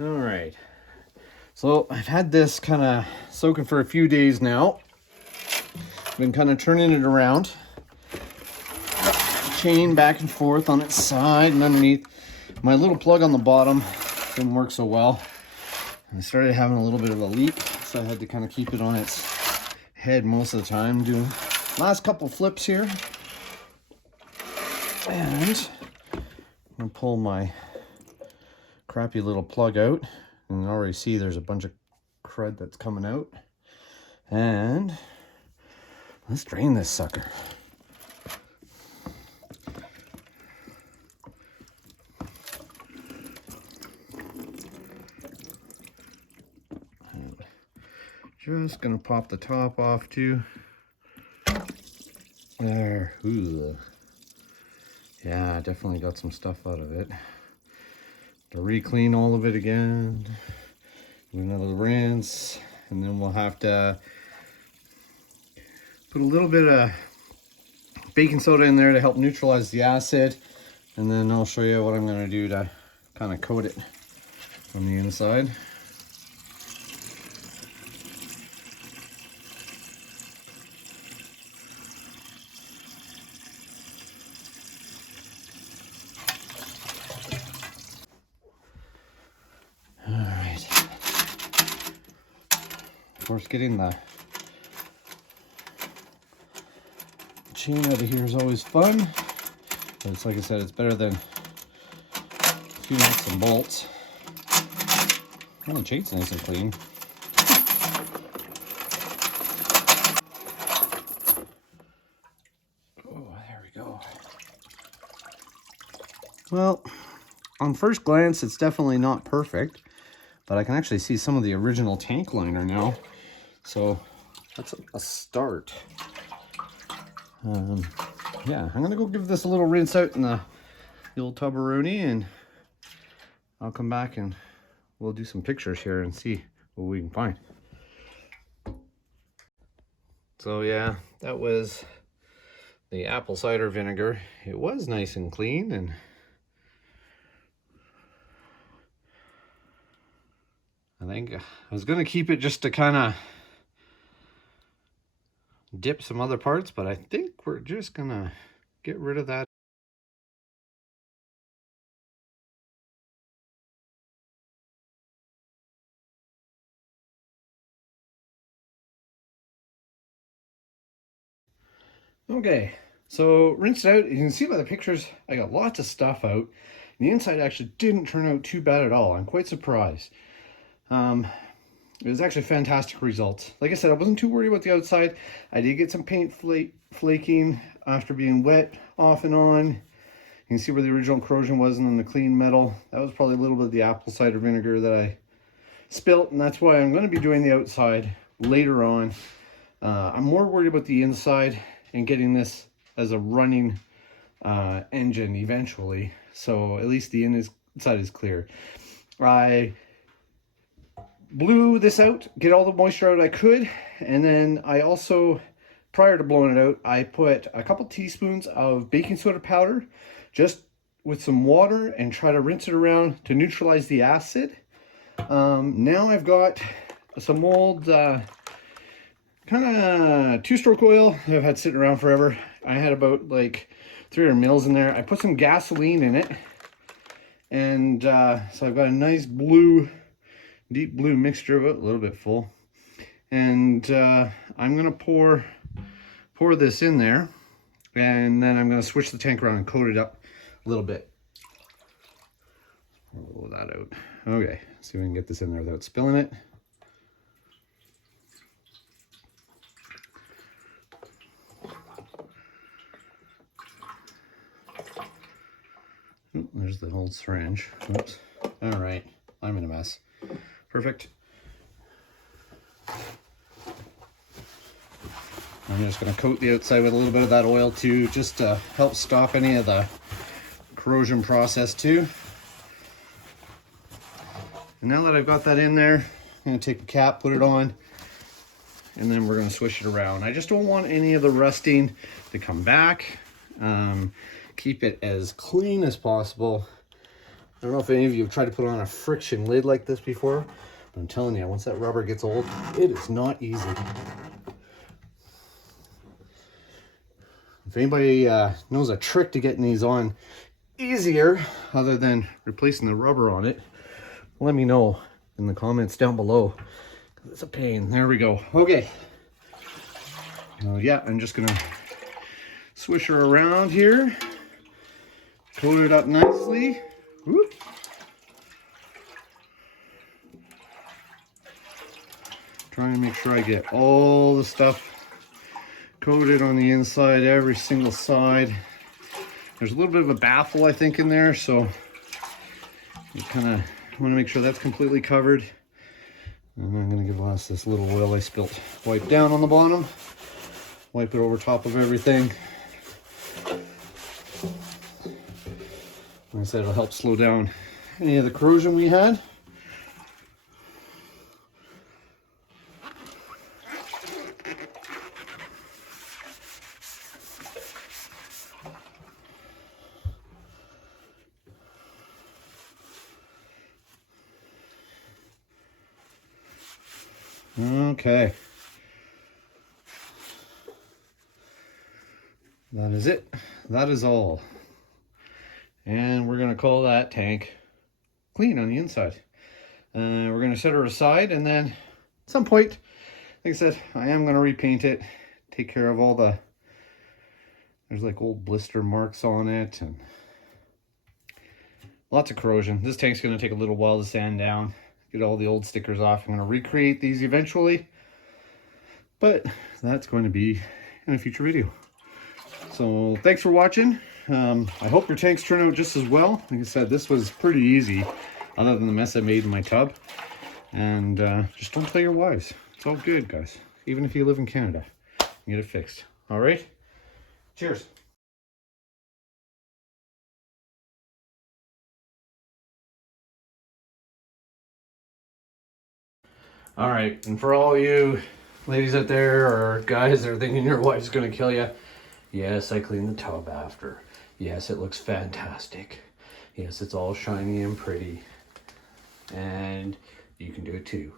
All right. So I've had this kind of soaking for a few days now. Been kind of turning it around. Chain back and forth on its side and underneath. My little plug on the bottom didn't work so well. I started having a little bit of a leak, so I had to kind of keep it on its head most of the time. Doing last couple flips here. And I'm gonna pull my crappy little plug out, and you already see there's a bunch of crud that's coming out. And let's drain this sucker. And just gonna pop the top off too. There. Ooh. Yeah, definitely got some stuff out of it. To re-clean all of it again, do another rinse, and then we'll have to put a little bit of baking soda in there to help neutralize the acid, and then I'll show you what I'm going to do to kind of coat it from the inside. Of course, getting the chain out of here is always fun, but it's like I said, it's better than a few nuts and bolts. Well, the chain's nice and clean. Oh, there we go. Well, on first glance, it's definitely not perfect, but I can actually see some of the original tank liner now. So that's a start. Yeah, I'm gonna go give this a little rinse out in the old Tubberoni, and I'll come back and we'll do some pictures here and see what we can find. So yeah, that was the apple cider vinegar. It was nice and clean, and I think I was gonna keep it just to kind of dip some other parts, but I think we're just gonna get rid of that. Okay, so rinsed it out. You can see by the pictures, I got lots of stuff out. The inside actually didn't turn out too bad at all. I'm quite surprised. It was actually fantastic results. Like I said, I wasn't too worried about the outside. I did get some paint flaking after being wet off and on. You can see where the original corrosion was on the clean metal. That was probably a little bit of the apple cider vinegar that I spilt, and that's why I'm going to be doing the outside later on. I'm more worried about the inside and getting this as a running engine eventually, so at least the inside is clear. I blew this out, get all the moisture out I could, and then I also, prior to blowing it out, I put a couple teaspoons of baking soda powder just with some water and try to rinse it around to neutralize the acid. Now I've got some old kind of two-stroke oil that I've had sitting around forever. I had about like 300 mils in there. I put some gasoline in it, and so I've got a nice blue, deep blue mixture of it, a little bit full, and I'm gonna pour this in there, and then I'm gonna switch the tank around and coat it up a little bit. Roll that out. Okay, see if we can get this in there without spilling it. Oh, there's the old syringe. Oops. All right, I'm in a mess. Perfect. I'm just going to coat the outside with a little bit of that oil too, just to help stop any of the corrosion process too. And now that I've got that in there, I'm going to take the cap, put it on, and then we're going to swish it around. I just don't want any of the rusting to come back. Keep it as clean as possible. I don't know if any of you have tried to put on a friction lid like this before, but I'm telling you, once that rubber gets old, it is not easy. If anybody knows a trick to getting these on easier, other than replacing the rubber on it, let me know in the comments down below. It's a pain. There we go. Okay. Yeah, I'm just gonna swish her around here, coat it up nicely. Whoop. Trying to make sure I get all the stuff coated on the inside, every single side. There's a little bit of a baffle, I think, in there, so you kind of want to make sure that's completely covered. And I'm going to give last this little oil I spilt. Wipe down on the bottom, wipe it over top of everything. Like I said, it'll help slow down any of the corrosion we had. Okay. That is it. That is all. And we're going to call that tank clean on the inside. We're going to set her aside, and then at some point, like I said, I am going to repaint it, take care of all the, there's like old blister marks on it and lots of corrosion. This tank's going to take a little while to sand down, get all the old stickers off. I'm going to recreate these eventually, but that's going to be in a future video. So thanks for watching. I hope your tanks turn out just as well. Like I said, this was pretty easy, other than the mess I made in my tub. And just don't tell your wives. It's all good, guys. Even if you live in Canada, you get it fixed. All right? Cheers. All right, and for all you ladies out there or guys that are thinking your wife's gonna kill you, yes, I cleaned the tub after. Yes, it looks fantastic. Yes, it's all shiny and pretty. And you can do it too.